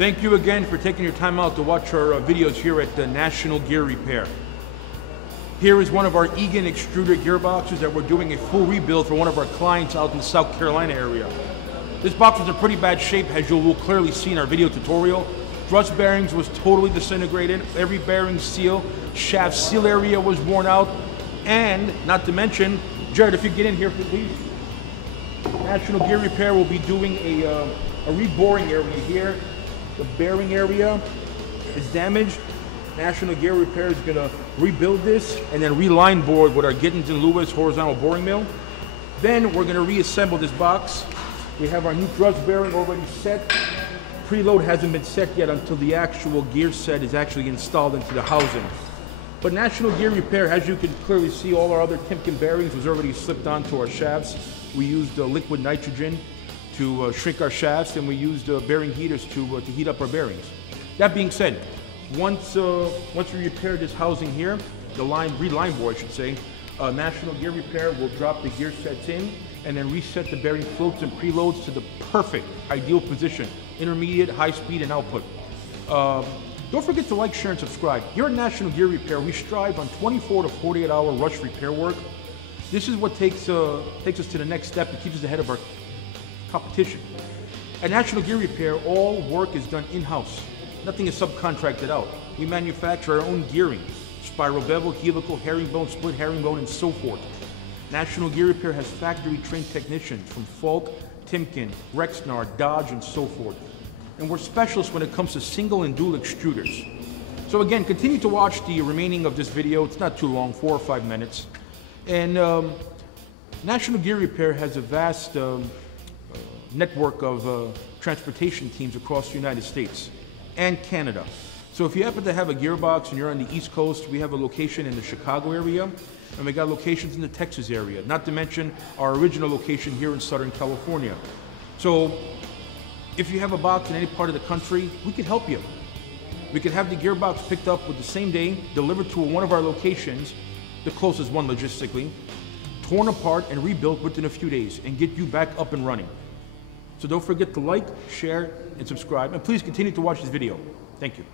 Thank you again for taking your time out to watch our videos here at the National Gear Repair. Here is one of our Egan extruder gearboxes that we're doing a full rebuild for one of our clients out in the South Carolina area. This box was in pretty bad shape, as you will clearly see in our video tutorial. Thrust bearings was totally disintegrated. Every bearing seal, shaft seal area was worn out. And not to mention, Jared, if you get in here please. National Gear Repair will be doing a reboring area here. The bearing area is damaged. National Gear Repair is going to rebuild this and then reline board with our Gittins and Lewis horizontal boring mill. Then we're going to reassemble this box. We have our new thrust bearing already set. Preload hasn't been set yet until the actual gear set is actually installed into the housing. But National Gear Repair, as you can clearly see, all our other Timken bearings was already slipped onto our shafts. We used liquid nitrogen to shrink our shafts, and we used bearing heaters to heat up our bearings. That being said, once we repair this housing here, the reline board I should say, National Gear Repair will drop the gear sets in and then reset the bearing floats and preloads to the perfect, ideal position, intermediate, high speed, and output. Don't forget to like, share, and subscribe. Here at National Gear Repair, we strive on 24 to 48 hour rush repair work. This is what takes us to the next step and keeps us ahead of our competition. At National Gear Repair, all work is done in-house. Nothing is subcontracted out. We manufacture our own gearing, spiral bevel, helical, herringbone, split herringbone, and so forth. National Gear Repair has factory-trained technicians from Falk, Timken, Rexnard, Dodge, and so forth. And we're specialists when it comes to single and dual extruders. So again, continue to watch the remaining of this video. It's not too long, 4 or 5 minutes. And National Gear Repair has a vast network of transportation teams across the United States and Canada. So if you happen to have a gearbox and you're on the East Coast, we have a location in the Chicago area, and we got locations in the Texas area, not to mention our original location here in Southern California. So if you have a box in any part of the country, we could help you. We could have the gearbox picked up with the same day, delivered to one of our locations, the closest one logistically, torn apart and rebuilt within a few days, and get you back up and running. So don't forget to like, share, and subscribe, and please continue to watch this video. Thank you.